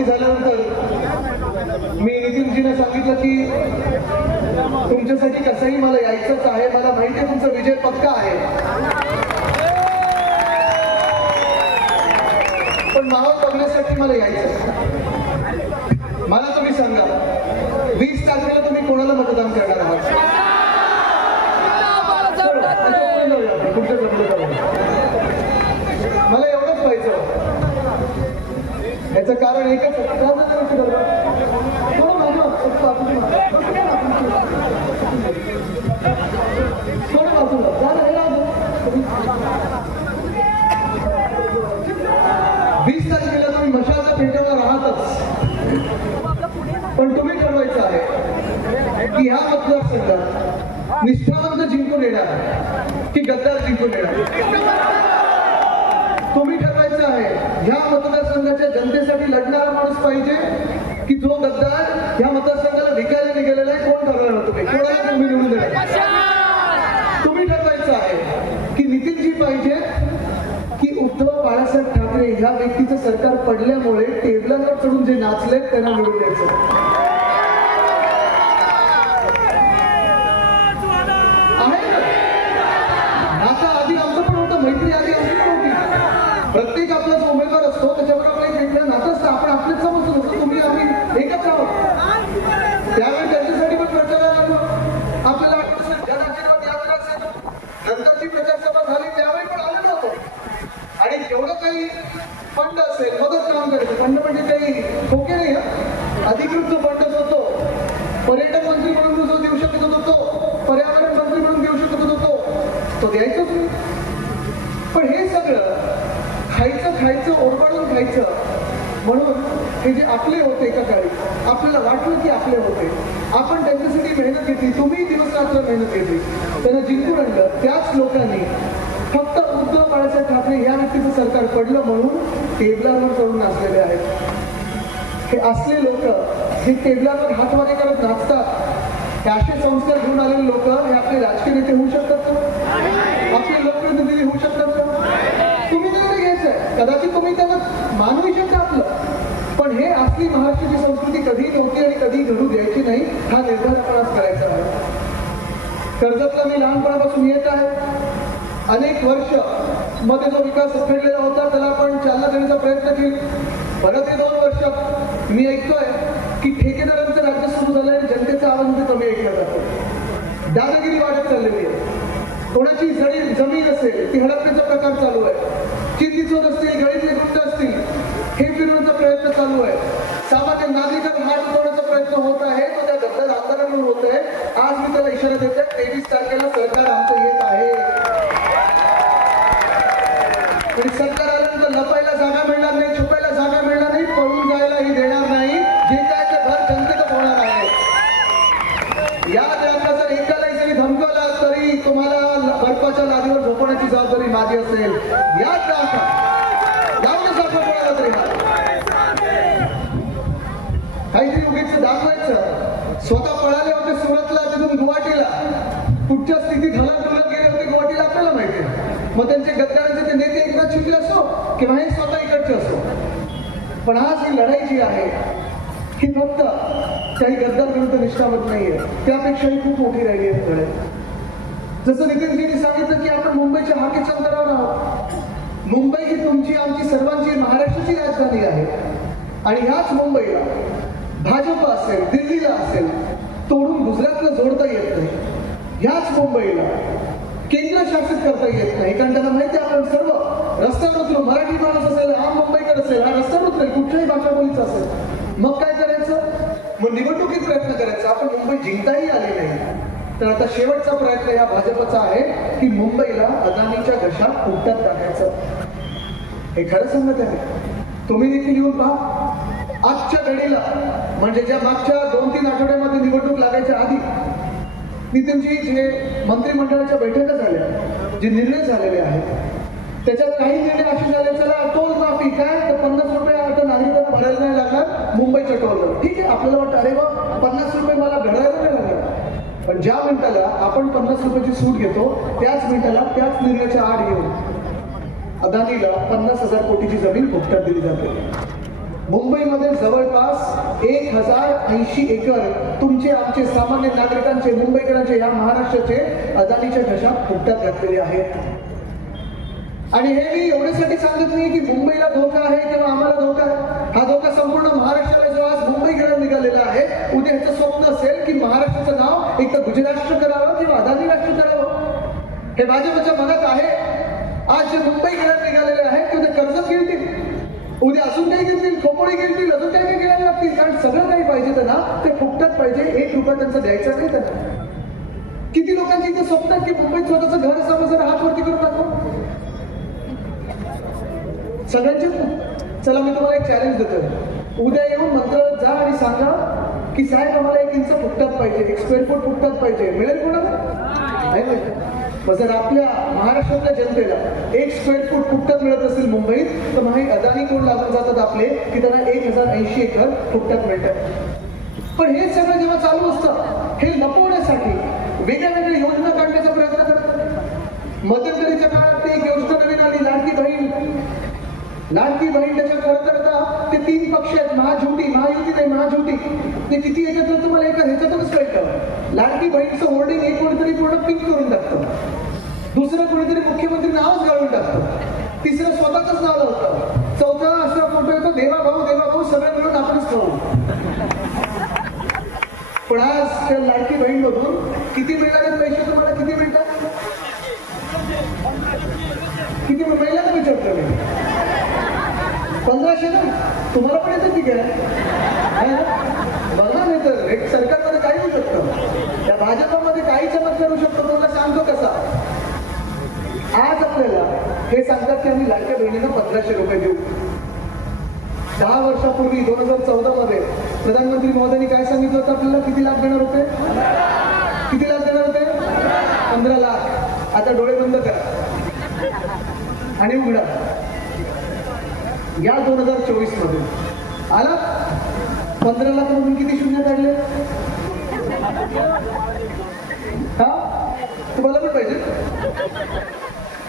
बोलणी झाल्यानंतर मी नितीनजीने सांगितलं की तुमच्यासाठी कसंही मला यायचंच आहे मला माहिती आहे तुमचा विजय पक्का आहे. पण नाव बघण्यासाठी मला यायचं मला तुम्ही सांगा. वीस तारखेला तुम्ही कोणाला मतदान करणार आहात चला, आता पुढे जाऊया आपण, पुढच्या टर्मला जाऊया. मला एवढंच पाहिजे याचं कारण एकच आहे. का बरं तुम्ही करता? थोडं मागं, फक्त आपण मागं. थोडं बाजूला. जा ना, हे राहू दे. वीस तारखेला तुम्ही मशालच्या पेटवणार राहतच. पण तुम्ही ठरवायचं आहे की ह्या मतदारसंघात निष्ठावंत जिंकून येणार की गद्दार जिंकून येणार ह्या मतदारसंघाच्या जनतेसाठी लढणारा माणूस पाहिजे की जो गद्दार ह्या मतदारसंघाला विकायला निघालेला आहे कोण ठरवणार तुम्ही कोणाला तुम्ही निवडून देणार तुम्ही ठरवायचं आहे की नितीनजी पाहिजे की उद्धव बाळासाहेब ठाकरे ह्या व्यक्तीचं सरकार पडल्यामुळे टेबलांवर चढून जे नाचले त्यांना निवडून द्यायचं आहे. ना? आपण आपलेच समजतो होतो तुम्ही आम्ही एकच आहोत. त्यावेळी त्यांच्यासाठी पण प्रचाराला आपल्याला आठवत असेल, जनआशीर्वाद नंतरची प्रचार झाली त्यावेळी पण आलो नव्हतो. आणि जेवढं काही फंड असेल मदत काम करायचं फंड म्हणजे काही ठोके नाही अधिकृत जो फंड असतो तो. पर्यटन मंत्री म्हणून जो देऊ शकत होतो तो पर्यावरण मंत्री म्हणून देऊ शकत होतो तो तो पण हे सगळं खायचं खायचं ओरबडून खायचं म्हणून हे जे आपले होते एका काळी आपल्याला वाटलं की आपले होते. आपण त्यांच्यासाठी मेहनत घेतली तुम्ही दिवस रात्र मेहनत घेतली. त्यांना जिंकून आणलं त्याच लोकांनी फक्त उद्धव बाळासाहेब ठाकरे या व्यक्तीचं सरकार पडलं म्हणून टेबलावर चढून नाचलेले आहेत. हे असले लोक हे टेबलावर हातवारे करत नाचतात. हे असे संस्कार घेऊन आलेले लोक हे आपले राजकीय नेते होऊ शकतात का आपले लोकप्रतिनिधी होऊ शकतात का तुम्ही त्यांना घ्यायचंय कदाचित तुम्ही त्यांना मानू शकता आपलं पण हे असली महाराष्ट्राची संस्कृती कधी नव्हती आणि कधी घडू द्यायची नाही हा निर्धार आपण आज करायचा आहे. कर्जतला मी लहानपणापासून येत आहे. अनेक वर्षमध्ये जो विकास उखडलेला होता त्याला आपण चालना देण्याचा प्रयत्न केला. परत हे दोन वर्ष मी ऐकतोय की ठेकेदारांचं राज्य सुरू झालं आणि जनतेचा आवाज कमी ऐकला जातो. दादागिरी वाढत चाललेली आहे. कोणाची जरी जमीन असेल ती हडपण्याचा प्रकार चालू आहे. चिंती चोर असतील गळीतले गुंड असतील हे फिरवण्याचा प्रयत्न चालू आहे सामान्य नागरिकांना हात उठवण्याचा प्रयत्न होत आहे तो त्या गद्दार आमदारांकडून होत आहे आज मी तेवीस तारखेला सरकार आमचं येत आहे. आणि सरकार तर लपायला जागा मिळणार नाही छुपायला जागा मिळणार नाही पळून जायलाही देणार नाही जे काय ते भर जनतेतच होणार आहे. याद राखा जर एकालाही जरी धमकवला तरी तुम्हाला बर्फाच्या लादीवर झोपण्याची जबाबदारी माझी असेल. याद राखा लावून सारखं कोणाला तरी काहीतरी उगीच दाखवायचं. स्वतः पळाले होते सुरतला कुठच्या स्थितीत हलत डुलत गेले होते गुवाहाटीला आपल्याला माहिती आहे. मग त्यांचे गद्दारांचे ते नेते एकनाथ शिंदे असो किंवा हे स्वतः इकडचे असो. पण आज ही लढाई जी आहे ही फक्त काही गद्दार विरुद्ध निष्ठावत नाहीये. त्यापेक्षाही खूप मोठी राहिली आहे लढाई जसं नितीनजींनी सांगितलं की आपण मुंबईच्या हाकेच्या अंतरावर आहोत. मुंबई ही तुमची आमची सर्वांची महाराष्ट्राची राजधानी आहे. आणि ह्याच मुंबईला भाजप असेल दिल्लीला असेल तोडून गुजरातला जोडता येत नाही. ह्याच मुंबईला केंद्र शासित करता येत नाही. कारण त्यांना माहिती आहे आपण सर्व रस्त्यावर उतरू मराठी माणूस असेल हा मुंबईकर असेल हा रस्त्यावर उतरेल कुठल्याही भाषा बोलीचा असेल. मग काय करायचं? मग निवडणुकीत प्रयत्न करायचा. आपण मुंबई जिंकताही आली नाही. तर आता शेवटचा प्रयत्न या भाजपचा आहे की मुंबईला अदानीच्या घशात फुटतात टाकायचं. हे खरं सांगत आहे. तुम्ही देखील येऊन पहा. आजच्या घडीला म्हणजे ज्या मागच्या दोन तीन आठवड्यामध्ये निवडणूक लागायच्या आधी नितीनजी जे मंत्रिमंडळाच्या बैठका झाल्या जे निर्णय झालेले आहेत. त्याच्यात काही निर्णय असे झाले चला टोल माफी काय? तर पन्नास रुपये आता नागरिकांना भरायला नाही लागणार मुंबईच्या टोलवर. ठीक आहे आपल्याला वाटतं अरे बा पन्नास रुपये मला भरायला नाही लागणार. पण ज्या मिनिटाला आपण पन्नास रुपयाची सूट घेतो त्याच मिनिटाला त्याच निर्णयाच्या आड घेऊन अदानीला पन्नास हजार कोटीची जमीन फुकटात दिली जाते. मुंबईमध्ये जवळपास एक हजार ऐंशी एकर तुमचे आमचे सामान्य नागरिकांचे मुंबईकरांचे या महाराष्ट्राचे अदानीच्या घशा फुटतात घातलेले आहेत. आणि हे मी एवढ्यासाठी सांगत नाही की मुंबईला धोका आहे किंवा आम्हाला धोका आहे. हा धोका संपूर्ण महाराष्ट्राला जो आज मुंबईकडे निघालेला आहे उद्या ह्याचं स्वप्न असेल की महाराष्ट्राचं नाव एक तर गुजराष्ट्र करावं किंवा अदानी राष्ट्र करावं. हे भाजपच्या मनात आहे. आज जे मुंबईकडे निघालेले आहेत ते उद्या कर्ज गिळतील. उद्या अजून काही घेतील खोपोळी घेतील अजून काही काही घ्यायला लागतील. कारण सगळं काही पाहिजे त्यांना ते फुकटात पाहिजे. एक रुपया त्यांचा द्यायचा नाही त्यांना. किती लोकांची इथे स्वप्न की मुंबईत स्वतःचं घर असावं जर हात वरती करून दाखव सगळ्यांचे चला मी तुम्हाला एक चॅलेंज देतो उद्या येऊन मंत्रालयात जा आणि सांगा की साहेब आम्हाला एक इंच फुकटात पाहिजे. एक स्क्वेअर फूट फुकटात पाहिजे. मिळेल कोणाला? नाही मग जर आपल्या महाराष्ट्रातल्या जनतेला एक स्क्वेअर फूट फुकटात मिळत असेल मुंबईत तर मग हे अदानी कोण लागून जातात आपले की त्यांना एक हजार ऐंशी एकर फुकटात मिळतात पण हे सगळं जेव्हा चालू असतं हे लपवण्यासाठी वेगळ्या वेगळ्या योजना काढण्याचा प्रयत्न करतात. मध्यंतरीच्या काळात ते एक योजना नवीन आली लाडकी बहीण. लाडकी बहीण त्याच्या खरं पक्ष आहेत महाजुटी महायुती नाही महाजुटी. ते किती एकत्र तुम्हाला एका ह्याच्यातच कळतं? लाडकी बहिणीचं होर्डिंग एक कोणीतरी पूर्ण पिक करून टाकतं. दुसरं कोणीतरी मुख्यमंत्री नावच गाळून टाकतं. तिसरं स्वतःच नाव लावतं. चौथा असा फोटो येतो देवा भाऊ देवा भाऊ सगळे मिळून आपणच खाऊ. पण आज त्या लाडकी बहीण बघून किती मिळणार पैसे तुम्हाला किती मिळणार किती महिला विचारतो मी पंधराशे ना? तुम्हाला पण येतं की काय बघा नाही तर एक सरकारमध्ये काही होऊ शकतं? त्या भाजपामध्ये काही चमत्कार होऊ शकतो तुम्हाला सांगतो कसा? आज आपल्याला हे सांगतात की आम्ही लाडक्या बहिणींना पंधराशे रुपये देऊ. दहा वर्षापूर्वी दोन हजार चौदा मध्ये प्रधानमंत्री महोदयांनी काय सांगितलं होतं आपल्याला? किती लाख देणार होते? किती लाख देणार होते? पंधरा लाख. आता डोळे बंद करा. आणि उघडा. या दोन हजार चोवीसमध्ये आला? पंधरा लाख म्हणून किती शून्य काढले हा? तुम्हाला पण पाहिजे.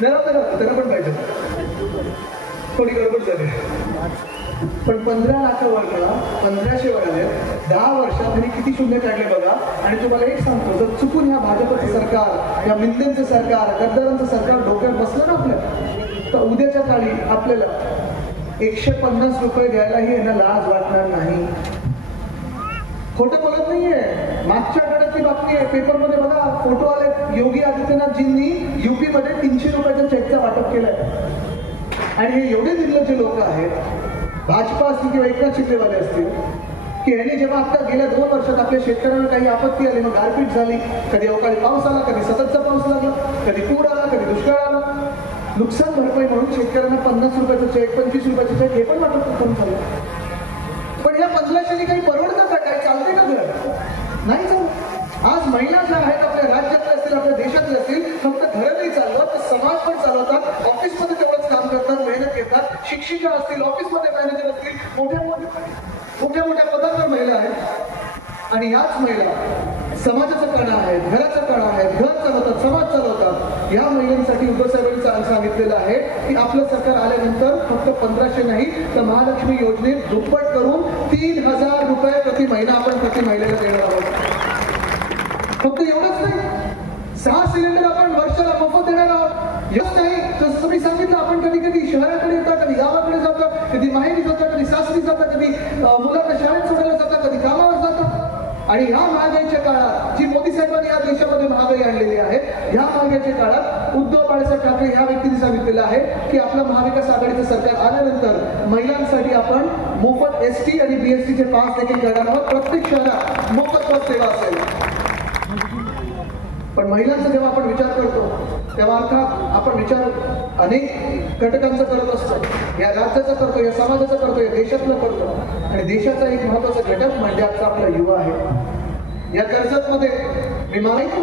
त्यांना पण पाहिजे. थोडी गडबड झाली. पण पंधरा लाखावर करा पंधराशे वर दहा वर्षात त्यांनी किती शून्य काढले बघा. आणि तुम्हाला एक सांगतो जर चुकून ह्या भाजपचं सरकार या मिंदेंचं सरकार गद्दारांचं सरकार डोक्यात बसलं ना आपल्या तर उद्याच्या काळी आपल्याला एकशे पन्नास रुपये द्यायलाही यांना लाज वाटणार नाही. खोटं बोलत नाहीये. मागच्या आठवड्याची बातमी आहे. पेपरमध्ये बघा फोटो आले योगी आदित्यनाथजींनी युपी मध्ये तीनशे रुपयाच्या चेकचं वाटप केलंय. आणि हे एवढे निर्लज्ज लोक आहेत भाजपा असतील किंवा एकनाथ शिंदेवाले असतील की यांनी जेव्हा आता गेल्या दोन वर्षात आपल्या शेतकऱ्यांना काही आपत्ती आली मग गारपीट झाली कधी अवकाळी पाऊस आला कधी सततचा पाऊस लागला कधी पूर आला कधी दुष्काळ आला नुकसान भरपाई म्हणून शेतकऱ्यांना पन्नास रुपयाचा चेक पंचवीस रुपयाचा चेक हे पण वाटप करून चाललं पण या पंधराशेने काही परवडतं का काय चालते का घर नाही चालत. आज महिला ज्या आहेत आपल्या राज्यातल्या असतील आपल्या देशातल्या असतील फक्त घर नाही चालवत तर समाज पण चालवतात ऑफिसमध्ये तेवढंच काम करतात मेहनत घेतात शिक्षिका असतील ऑफिसमध्ये मॅनेजर असतील मोठ्या मोठ्या मोठ्या मोठ्या पदांवर महिला आहेत. आणि याच महिला समाजाचा कणा आहेत घराचा कणा आहेत घर चालवतात समाज चालवतात. या महिलांसाठी उपसर्ग साहेबांनी सांगितलेलं आहे की आपलं सरकार आल्यानंतर फक्त पंधराशे नाही तर महालक्ष्मी योजनेत दुप्पट करून तीन हजार रुपये प्रति महिना आपण प्रति महिलेला देणार आहोत. फक्त एवढंच नाही सहा सिलेंडर आपण वर्षाला मोफत देणार आहोत. एवढंच नाही जसं मी सांगितलं आपण कधी कधी शहराकडे येतात कधी गावाकडे जातात कधी माहेरी जातात कधी सासरी जातात कधी मुलांना शाळेत सोडायला जातात कधी कामावर जातात आणि ह्या महागाईच्या काळात जी मोदी साहेबांनी या देशामध्ये महागाई आणलेली आहे ह्या महागाईच्या काळात उद्धव बाळासाहेब ठाकरे ह्या व्यक्तीने सांगितलेलं आहे की आपलं महाविकास आघाडीचं सरकार आल्यानंतर महिलांसाठी आपण मोफत एस टी आणि बीएसटी चे पास देखील करणार आहोत. प्रत्येक शहरात मोफत बस सेवा असेल. पण महिलांचा जेव्हा आपण विचार करतो तेव्हा अर्थात आपण विचार अनेक घटकांचा करत असतो. या राज्याचा करतो या समाजाचा करतो या देशातलं करतो. आणि देशाचा एक महत्त्वाचा घटक म्हणजे आजचा आपला युवा आहे. या कर्जतमध्ये मी माहिती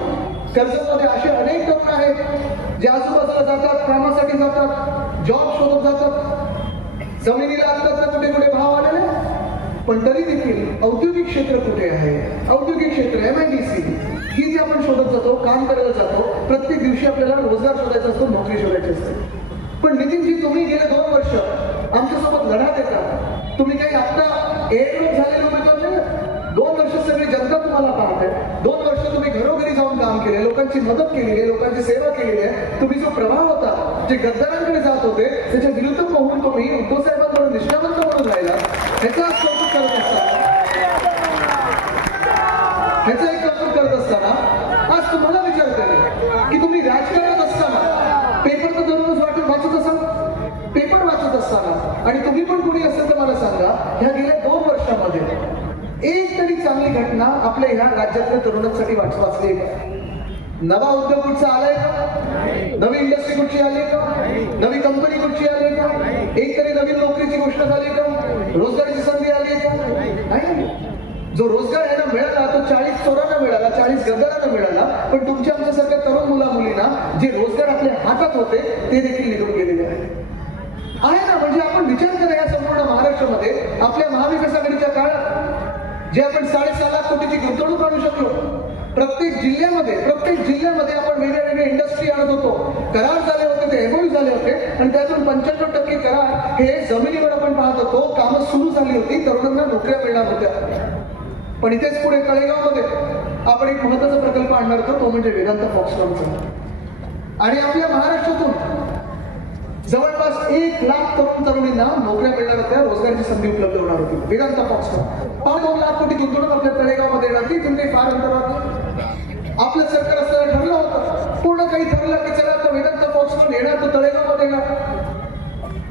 कर्जतमध्ये असे अनेक तरुण आहेत जे आजूबाजूला जातात कामासाठी जातात जॉब शोधत जातात. जमिनीला आता कुठे कुठे भाव आलेले? पण तरी देखील औद्योगिक क्षेत्र कुठे आहे? औद्योगिक क्षेत्र एम आय डी सी ही जी आपण शोधत जातो काम करायला जातो प्रत्येक दिवशी आपल्याला रोजगार शोधायचा असतो नोकरी शोधायची असते. पण नितीनजी तुम्ही गेले दोन वर्ष आमच्यासोबत लढा देता. तुम्ही काही आता एक लोक झालेले उमेदवार नाही दोन वर्ष सगळी जनता तुम्हाला पाहते दोन वर्ष तुम्ही घरोघरी जाऊन काम केले लोकांची मदत केलेली आहे लोकांची सेवा केलेली आहे. तुम्ही जो प्रभाव होता जे गद्दारांकडे जात होते त्याच्या विरुद्ध पाहून तुम्ही उद्धव साहेबांकडून निष्ठावंत म्हणून राहिला. ह्याचा कौतुक करत असताना ह्याचं एक कौतुक करत असताना आज तुम्हाला विचारते की तुम्ही राजकारणात असताना पेपर तर दररोज वाटत वाचत असाल? पेपर वाचत असताना. आणि तुम्ही पण कुणी असेल तर मला सांगा ह्या गेल्या दोन वर्षामध्ये एक तरी चांगली घटना आपल्या ह्या राज्यातल्या तरुणांसाठी वाच वाचली आहे नवा उद्योग कुठचा आलाय का? नवी इंडस्ट्री कुठची आली का? नवी कंपनी कुठची आली का? एक तरी नवीन नोकरीची गोष्ट झाली का? रोजगारीची संधी आली का? नाही. जो रोजगार आहे ना मिळाला तो चाळीस चोरांना मिळाला चाळीस गद्दारांना मिळाला. पण तुमच्या आमच्यासारख्या तरुण मुला मुलींना जे रोजगार आपल्या हातात होते ते देखील निघून गेलेले आहे आहे ना म्हणजे आपण विचार करा या संपूर्ण महाराष्ट्रामध्ये आपल्या महाविकास आघाडीच्या काळात जे आपण साडेसहा लाख कोटीची गुंतवणूक आणू शकलो प्रत्येक जिल्ह्यामध्ये प्रत्येक जिल्ह्यामध्ये आपण वेगळ्या वेगळ्या इंडस्ट्री आणत होतो. करार झाले होते ते एमओयू झाले होते. आणि त्यातून पंच्याण्णव टक्के करार हे जमिनीवर आपण पाहत होतो. कामं सुरू झाली होती. तरुणांना नोकऱ्या मिळणार होत्या. पण इथेच पुढे तळेगावमध्ये आपण एक महत्त्वाचा प्रकल्प आणणार होतो. तो म्हणजे वेदांत फॉक्सकॉनचा आणि आपल्या महाराष्ट्रातून जवळपास एक लाख तरुण तरुणींना नोकऱ्या मिळणार होत्या. रोजगाराची संधी उपलब्ध होणार होती. वेदांत फॉक्सकॉन पाच दोन लाख कोटी गुंतवणूक आपल्या तळेगावमध्ये येणार ती इथून फार अंतरात आपलं सरकार असताना ठरलं होतं. पूर्ण काही ठरलं की चला तो वेदांत फॉक्सकॉन येणार तो तळेगावमध्ये येणार.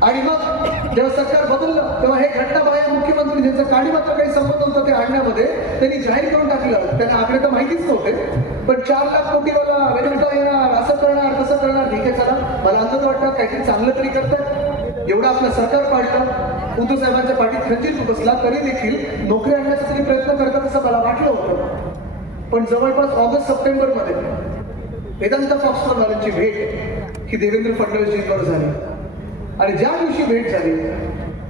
आणि मग जेव्हा सरकार बदललं तेव्हा हे घटनाबाह्य मुख्यमंत्री ज्यांचं काळी मात्र काही संबंध होता ते आणण्यामध्ये त्यांनी जाहीर करून टाकलं. त्यांना आकडे तर माहितीच नव्हते पण चार लाख कोटीवाला वेदांत येणार असं करणार तसं करणार ठीक आहे चला. मला अंदाज वाटतं काहीतरी चांगलं तरी करतात. एवढं आपलं सरकार पाडलं. उद्धव साहेबांच्या पाठीत खंजीर बसला तरी देखील नोकरी आणण्याचा तरी प्रयत्न करतात असं मला वाटलं होतं. पण जवळपास ऑगस्ट सप्टेंबरमध्ये वेदांत फॉक्सकॉनवाल्यांची भेट ही देवेंद्र फडणवीसजींवर झाली. आणि ज्या दिवशी भेट झाली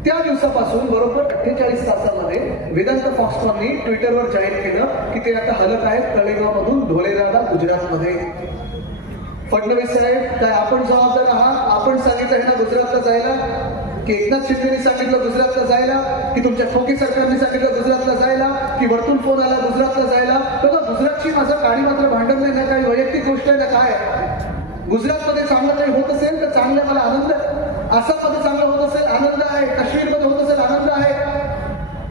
त्या दिवसापासून बरोबर अठ्ठेचाळीस तासामध्ये वेदांत फॉक्सकॉननी ट्विटरवर जाहीर केलं की ते आता हलत आहेत तळेगावमधून धोलेराला गुजरातमध्ये. फडणवीस साहेब काय आपण जबाबदार आहात? आपण सांगितलं आहे ना गुजरातला जायला? की एकनाथ शिंदेनी सांगितलं गुजरातला जायला की तुमच्या खोके सरकारने सांगितलं गुजरातला जायला की वरतून फोन आला गुजरातला जायला. बघा गुजरातची माझं काळी मात्र भांडण नाही ना काही वैयक्तिक गोष्ट आहे ना काय गुजरातमध्ये चांगलं काही होत असेल तर चांगलं मला आनंद आसाममध्ये चांगलं होत असेल आनंद आहे. काश्मीरमध्ये होत असेल आनंद आहे.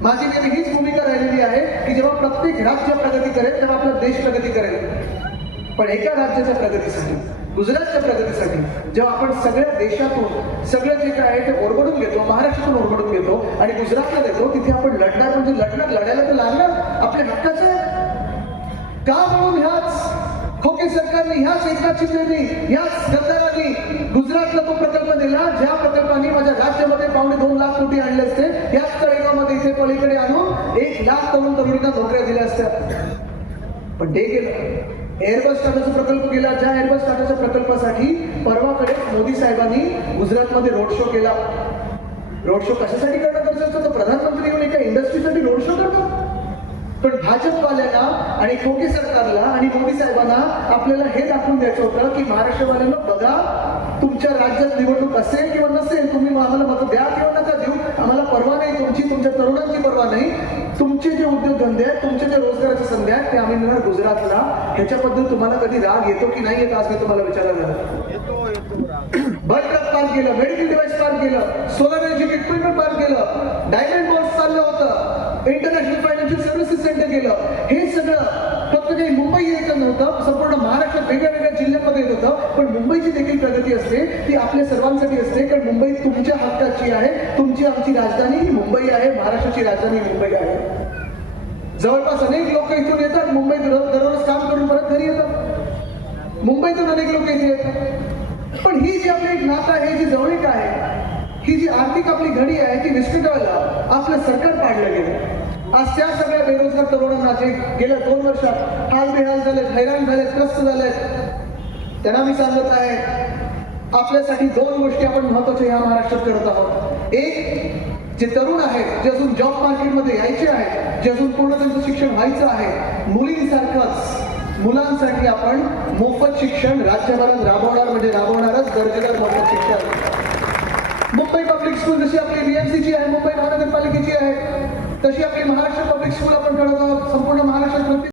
माझी नेहमी हीच भूमिका राहिलेली आहे की जेव्हा प्रत्येक राज्य प्रगती करेल तेव्हा आपला देश प्रगती करेल. पण एका राज्याच्या प्रगतीसाठी गुजरातच्या प्रगतीसाठी जेव्हा आपण सगळ्या देशातून सगळं जे काय आहे ते ओरबडून घेतो महाराष्ट्रातून ओरबडून घेतो आणि गुजरातला देतो तिथे आपण लढणार म्हणजे लढणार लढायला तर लागणार आपल्या हक्काचं आहे. का म्हणून ह्याच खोके सरकारने ह्याच एकनाथ शिंदेनी ह्याच गद्दारांनी गुजरातला तो प्रकल्प दिला ज्या प्रकल्पाने माझ्या राज्यामध्ये पावणे दोन लाख कोटी आणले असते याच तळेगावमध्ये इथे पलीकडे आणून एक लाख तरुण तरुणींना नोकऱ्या दिल्या असत्या पण ते गेलं एअरबस टाटाचा प्रकल्प केला. ज्या एअरबस टाटाच्या प्रकल्पासाठी परवाकडे मोदी साहेबांनी गुजरातमध्ये रोड शो केला. रोड शो कशासाठी करणं गरजेचं होतं? प्रधानमंत्री येऊन एका इंडस्ट्रीसाठी रोड शो पण भाजपवाल्यांना आणि खोके सरकारला आणि मोदी साहेबांना आपल्याला हे दाखवून द्यायचं होतं की महाराष्ट्रवाल्यांना बघा तुमच्या राज्यात निवडणूक असेल किंवा नसेल तुम्ही आम्हाला मत द्या किंवा नका देऊ. आम्हाला परवा नाही तुमची तुमच्या तरुणांची परवा नाही. तुमचे जे उद्योगधंदे आहेत तुमचे जे रोजगाराच्या संधी आहेत ते आम्ही मिळणार गुजरातला. ह्याच्याबद्दल तुम्हाला कधी राग येतो की नाही येत आज मी तुम्हाला विचारायला. बल्क पार केलं मेडिकल डिव्हाइस पार केलं सोलर एनर्जी इक्विपमेंट पार केलं. डायमंड बॉल्स चाललं होतं. इंटरनॅशनल केलं. हे सगळं फक्त काही मुंबई येत नव्हतं. संपूर्ण महाराष्ट्रात वेगळ्या वेगळ्या येत होतं. पण मुंबईची देखील प्रगती असते. ती आपल्या सर्वांसाठी असते. कारण मुंबई तुमच्या हक्काची आहे. तुमची आमची राजधानी ही मुंबई आहे. महाराष्ट्राची राजधानी मुंबई आहे. जवळपास अनेक लोक इथून येतात. मुंबईत दररोज काम करून परत घरी येतात. मुंबईतून अनेक लोक इथे येतात. पण ही जी आपली एक नातं आहे जी जवळीक आहे ही जी आर्थिक आपली घडी आहे ती विस्कटायला आपलं सरकार पाडलं गेलं. आज त्या सगळ्या बेरोजगार तरुणांना जे गेल्या दोन वर्षात हाल बिहाल झालेत हैराण झालेत त्रस्त झालेत त्यांना मी सांगत आहे आपल्यासाठी दोन गोष्टी आपण महत्त्वाच्या ह्या महाराष्ट्रात करत आहोत. एक जे तरुण आहेत जे अजून जॉब मार्केटमध्ये यायचे आहेत जे अजून पूर्ण त्यांचं शिक्षण व्हायचं आहे मुलींसारखंच मुलांसाठी आपण मोफत शिक्षण राज्यभरात राबवणार म्हणजे राबवणारच दर्जेदार मोफत शिक्षण. मुंबई पब्लिक स्कूल जशी आपली बीएमसीची आहे मुंबई महानगरपालिकेची आहे तशी आपली महाराष्ट्र पब्लिक स्कूल आपण ठरवतो संपूर्ण महाराष्ट्रात